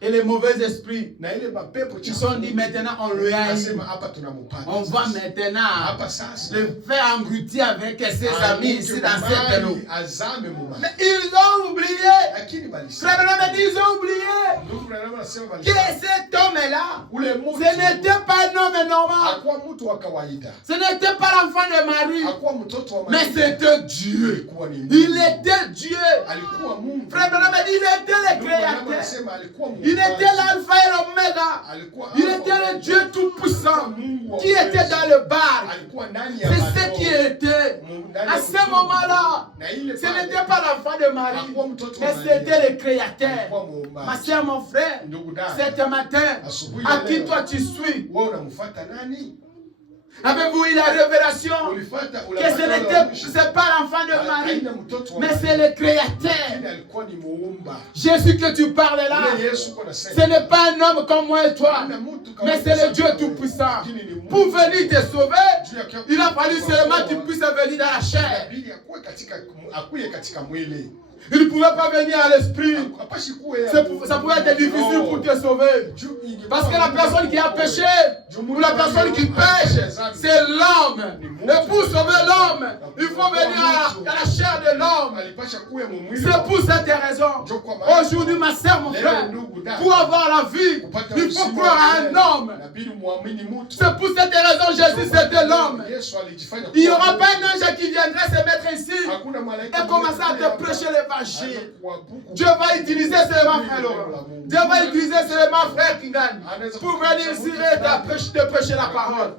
Et les mauvais esprits qui sont dit maintenant on le haït. On va maintenant le faire engloutir avec ses amis ici dans cette eau. Mais ils ont oublié. Frère Branham dit ils ont oublié que cet homme-là, ce n'était pas un homme normal. Ce n'était pas l'enfant de Marie. Mais c'était Dieu. Il était Dieu. Frère Branham dit il était le créateur. Il était l'alpha et l'oméga. Il était le Dieu tout-puissant qui était dans le bar. C'est ce qui était. À ce moment-là, ce n'était pas l'enfant de Marie, mais c'était le créateur. Ma soeur, mon frère, cet matin, à qui toi tu suis? Avez-vous eu la révélation que ce n'est pas l'enfant de Marie, mais c'est le créateur. Jésus que tu parles là, ce n'est pas un homme comme moi et toi, mais c'est le Dieu Tout-Puissant. Pour venir te sauver, il a fallu seulement qu'il puisse venir dans la chair. Il ne pouvait pas venir à l'esprit. Ça pouvait être difficile pour te sauver. Parce que la personne qui a péché, ou la personne qui pêche, c'est l'homme. Et pour sauver l'homme, il faut venir à la chair de l'homme. C'est pour cette raison. Aujourd'hui, ma soeur, mon frère, pour avoir la vie, il faut croire à un homme. C'est pour cette raison Jésus c'était l'homme. Il n'y aura pas un ange qui viendrait se mettre ici et commencer à te prêcher l'évangile. Dieu va utiliser seulement frère Laurent. Dieu va utiliser seulement frère Kingan pour venir ici et te prêcher la parole.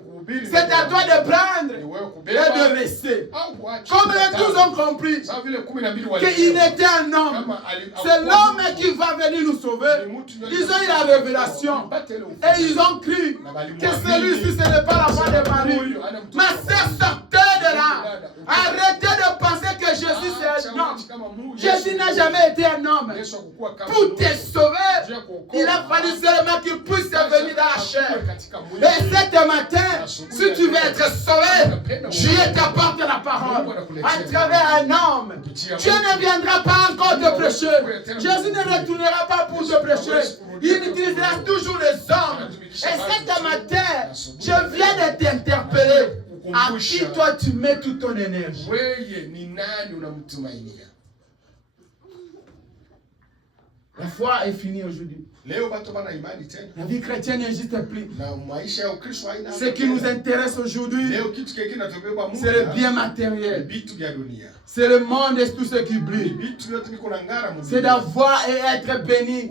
C'est à toi de prendre et de rester. Comme les 12 ont compris qu'il était un homme, c'est l'homme qui va venir nous sauver. Ils ont eu la révélation et ils ont cru que celui-ci ce n'est pas l'enfant de Marie. Ma sœur, sortez de là. Arrêtez de penser que Jésus c'est un homme. Jésus n'a jamais été un homme. Pour te sauver, il a fallu seulement qu'il puisse venir dans la chair. Et cet matin, si tu veux être sauvé, Dieu t'apporte la parole à travers un homme. Dieu ne viendra pas encore te prêcher. Jésus ne retournera pas pour te prêcher. Il utilisera toujours les hommes. Et cet matin, je viens de t'interpeller. À qui toi tu mets toute ton énergie? La foi est finie aujourd'hui. La vie chrétienne n'existe plus. Ce qui nous intéresse aujourd'hui, c'est le bien matériel. C'est le monde et tout ce qui brille. C'est d'avoir et être béni.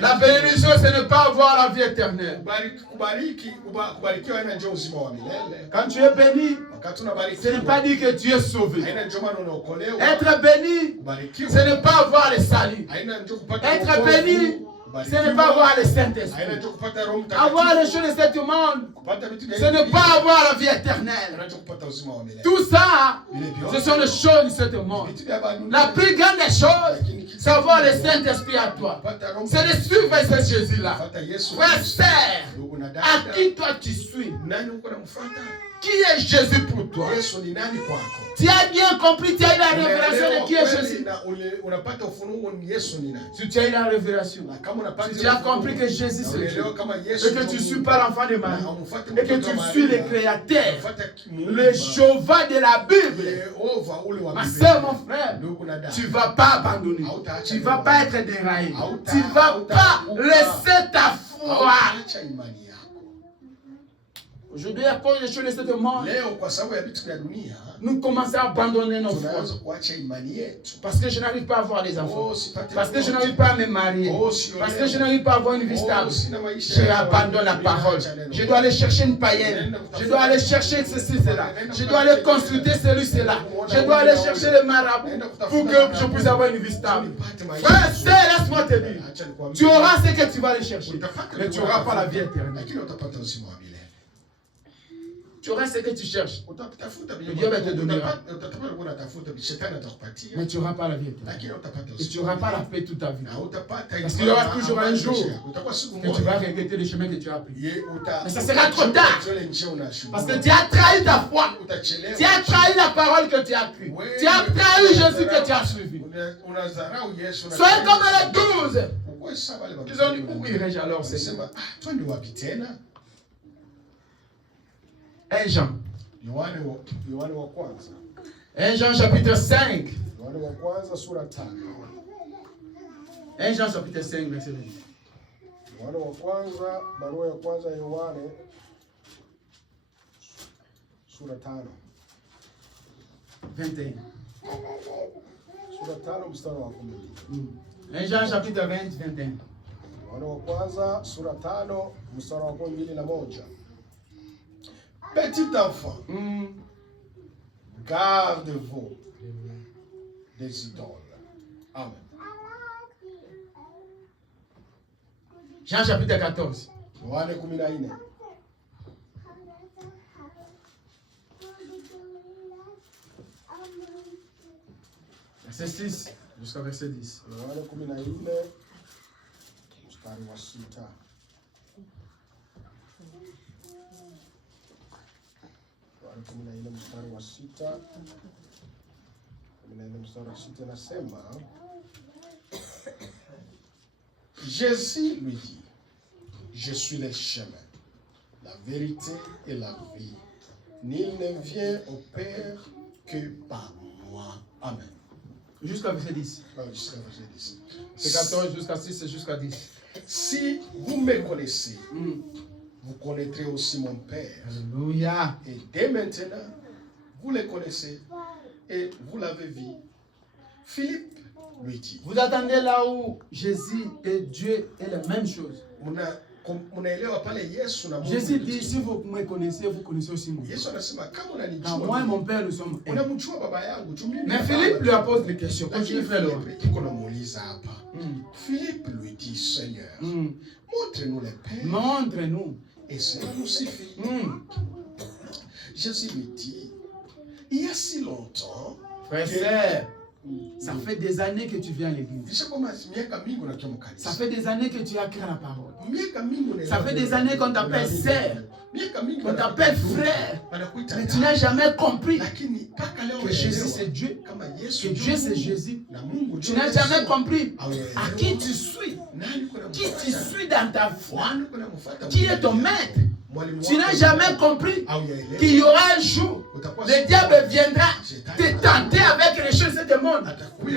La bénédiction, c'est ne pas avoir la vie éternelle. Quand tu es béni, ce n'est pas dire que tu es sauvé. Être béni, c'est ne pas avoir les salis. Être béni, ce n'est pas avoir le Saint-Esprit. Avoir les choses de ce monde, ce n'est pas avoir la vie éternelle. Tout ça, ce sont les choses de ce monde. La plus grande des choses, c'est avoir le Saint-Esprit à toi. C'est de suivre ce Jésus-là. Frère, sœur, à qui toi tu suis? Qui est Jésus pour toi? Tu as bien compris, tu as eu la révélation de qui est Jésus. Si tu as eu la révélation, si tu as compris que Jésus c'est Dieu, et que tu ne suis pas l'enfant de Marie, et que tu suis le Créateur, le Jéhovah de la Bible, ma soeur, mon frère, tu ne vas pas abandonner, tu ne vas pas être déraillé, tu ne vas pas laisser ta foi. Aujourd'hui, à cause des choses de ce monde, nous commençons à abandonner nos foi. Parce que je n'arrive pas à avoir des enfants. Parce que je n'arrive pas à me marier. Parce que je n'arrive pas à avoir une vie stable. Je abandonne la parole. Je dois aller chercher une païenne. Je dois aller chercher ceci, cela. Je dois aller consulter celui, cela. Je dois aller chercher le marabout pour que je puisse avoir une vie stable. Frère, laisse-moi te dire. Tu auras ce que tu vas aller chercher. Mais tu n'auras pas la vie éternelle. Tu auras ce que tu cherches. Dieu va te donner. Mais tu n'auras pas la vie éternelle. Et tu n'auras pas la paix toute ta vie. Parce qu'il y aura toujours un jour que tu vas regretter le chemin que tu as pris. Mais ça sera trop tard. Parce que tu as trahi ta foi. Tu as trahi la parole que tu as prise. Tu as trahi Jésus que tu as suivi. Soyez comme les 12. Ils ont dit, où irai-je alors, Seigneur? 1 Jean. 1 Jean chapitre 5. 1 Jean chapitre 5 verset 20. Yohane wa kwanza, barua ya kwanza ya Yohane sura 5. 21. Sura 5 mstari wa 10. 1 Jean chapitre 20, 21. Yohane wa kwanza sura 5 mstari wa 21. Petit enfant, garde-vous des idoles. Amen. Jean chapitre 14. Yohane 14. Verset 6 jusqu'à verset 10. Yohane 14 mstari wa 6. Mstari wa 6. 14 mstari wa 6 nasema, Jésus lui dit, je suis le chemin, la vérité et la vie. Nul ne vient au Père que par moi. Amen. Jusqu'à verset 10. Jusqu'à verset 10. C'est 14 jusqu'à 6 et jusqu'à 10. Si vous me connaissez, vous connaîtrez aussi mon Père. Alléluia. Et dès maintenant, vous le connaissez et vous l'avez vu. Philippe lui dit. Vous attendez là où Jésus et Dieu est la même chose. Jésus dit, si vous me connaissez, vous connaissez aussi mon Père. Car moi et mon Père, nous sommes un. Mais Philippe lui a posé des questions. Continue, frère. Philippe lui dit, Seigneur, montre-nous le Père. Montre-nous. Et cela nous suffit. Jésus lui dit, il y a si longtemps, frère, ça fait des années que tu viens à l'église. Ça fait des années que tu as créé la parole. Ça fait des années qu'on t'appelle sœur, qu'on t'appelle frère. Mais tu n'as jamais compris que Jésus c'est Dieu, que Dieu c'est Jésus. Tu n'as jamais compris à qui tu suis, qui tu suis dans ta foi, qui est ton maître. Tu n'as jamais compris qu'il y aura un jour, le diable viendra te tenter avec les choses de ce monde.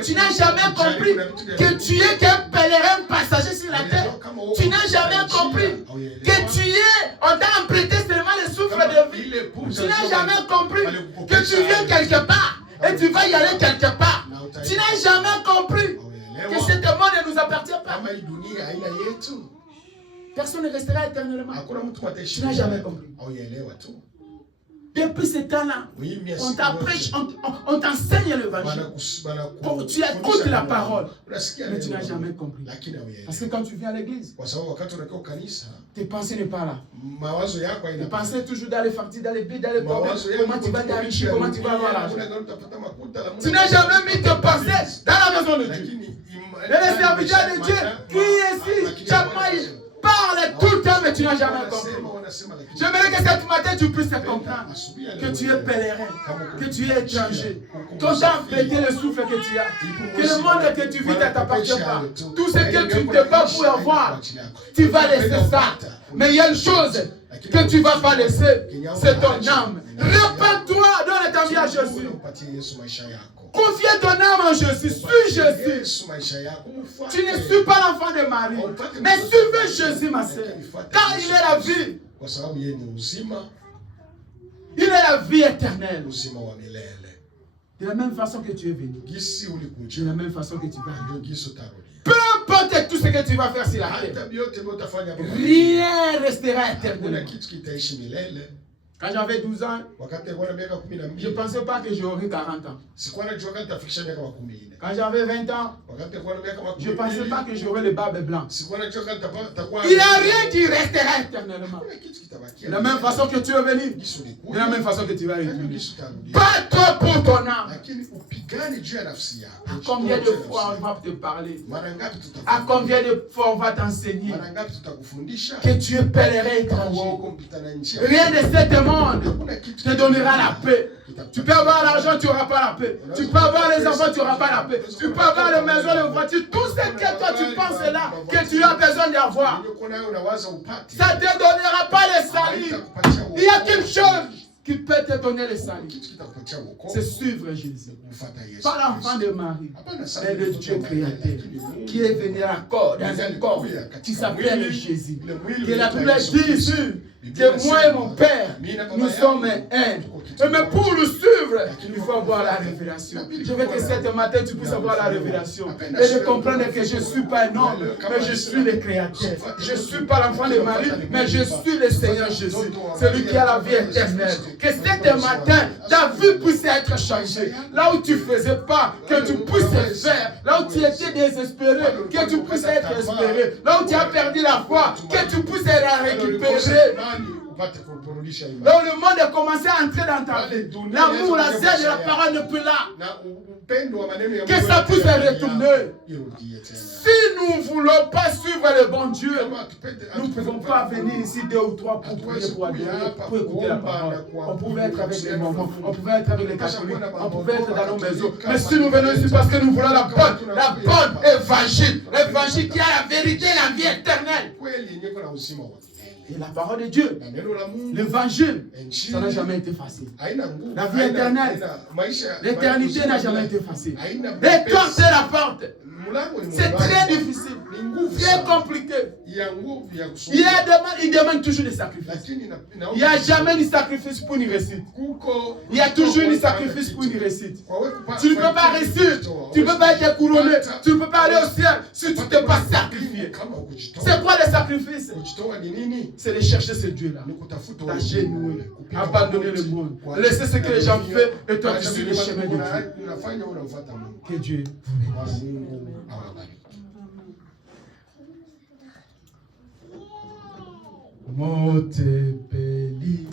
Tu n'as jamais compris que tu es qu'un pèlerin passager sur la terre. Tu n'as jamais compris que tu es, on t'a emprunté seulement le souffle de vie. Tu n'as jamais compris que tu viens quelque part et tu vas y aller quelque part. Tu n'as jamais compris que ce monde ne nous appartient pas. Personne ne restera éternellement. Tu n'as jamais compris. Depuis ce temps-là, on t'apprêche, on t'enseigne l'évangile. Tu écoutes la parole. Mais tu n'as jamais compris. Parce que quand tu viens à l'église, tes pensées ne pas là. Tes pensées toujours dans les factures, dans les billes, dans les problèmes. Comment tu vas t'enrichir, comment tu vas avoir l'argent. Tu n'as jamais mis tes pensées dans la maison de Dieu. Et les serviteurs de Dieu qui ici, Chamaï, parle tout le temps, mais tu n'as jamais compris. J'aimerais que cette matin tu puisses comprendre que tu es pèlerin, que tu es étranger. Quand tu as fêté le souffle que tu as, que le monde que tu vis ne t'appartient pas. Tout ce que tu te bats pour avoir, tu vas laisser ça. Mais il y a une chose que tu ne vas pas laisser, c'est ton âme. Répands-toi dans ta vie à Jésus. Confie ton âme en Jésus, suis Jésus. Tu ne suis pas l'enfant de Marie, mais suis Jésus, ma soeur. Car il est la vie. Il est la vie éternelle. De la même façon que tu es venu. De la même façon que tu vas aller. Peu importe tout ce que tu vas faire sur la terre, rien restera éternellement. Quand j'avais 12 ans, je ne pensais pas que j'aurais 40 ans. Quand j'avais 20 ans, je ne pensais pas que j'aurais le barbe blanc. Il n'y a rien qui restera éternellement. De la même façon que tu es venu, de la même façon que tu vas retourner. Bats-toi pour ton âme. À combien de fois on va te parler? À combien de fois on va t'enseigner que tu es pèlerin étranger? Rien de cette monde te donnera la paix. Tu peux avoir l'argent, tu n'auras pas la paix. Tu peux avoir les enfants, tu n'auras pas la paix. Tu peux avoir les maisons, les voitures, tout ce que toi tu penses là, que tu as besoin d'avoir. Ça ne te donnera pas le salut. Il y a quelque chose qui peut te donner le salut. C'est suivre Jésus. Pas l'enfant de Marie, mais le Dieu créateur qui est venu à corps, dans un corps qui s'appelle Jésus. Que la Bible dit ici que moi et mon Père, nous sommes un. Mais pour le suivre, il faut avoir la révélation. Je veux que cette matin tu puisses avoir la révélation et de comprendre que je ne suis pas un homme, mais je suis le créateur. Je ne suis pas l'enfant de Marie, mais je suis le Seigneur Jésus, celui qui a la vie éternelle. Que cet matin, ta vie puisse être changée. Là où tu ne faisais pas, que tu puisses faire. Là où tu étais désespéré, que tu puisses être espéré. Là où tu as perdu la foi, que tu puisses la récupérer. Là où le monde a commencé à entrer dans ta vie, l'amour, la zèle de la parole n'est plus là. Que ça puisse retourner. Si nous ne voulons pas suivre le bon Dieu, nous ne pouvons pas venir ici 2 ou 3 pour prier pour adorer, pour écouter la parole. On pouvait être avec les mamans, on pouvait être avec les catholiques, on pouvait être dans nos maisons. Mais si nous venons ici parce que nous voulons la bonne évangile, l'évangile qui a la vérité et la vie éternelle. Et la parole de Dieu, l'évangile, ça n'a jamais été facile. La vie éternelle, l'éternité n'a jamais été facile. Et quand c'est la porte, c'est très difficile, très compliqué. Il demande toujours des sacrifices. Il n'y a jamais de sacrifice pour une réussite. Il y a toujours des sacrifices pour une réussite. Tu ne peux pas réussir, tu ne peux pas être couronné, tu ne peux pas aller au ciel si tu ne t'es pas sacrifié. C'est quoi le sacrifice? C'est de chercher ce Dieu-là, t'agenouiller, abandonner le monde, laisser ce que les gens font et toi tu suis le chemin de Dieu. Que Dieu Motepeli,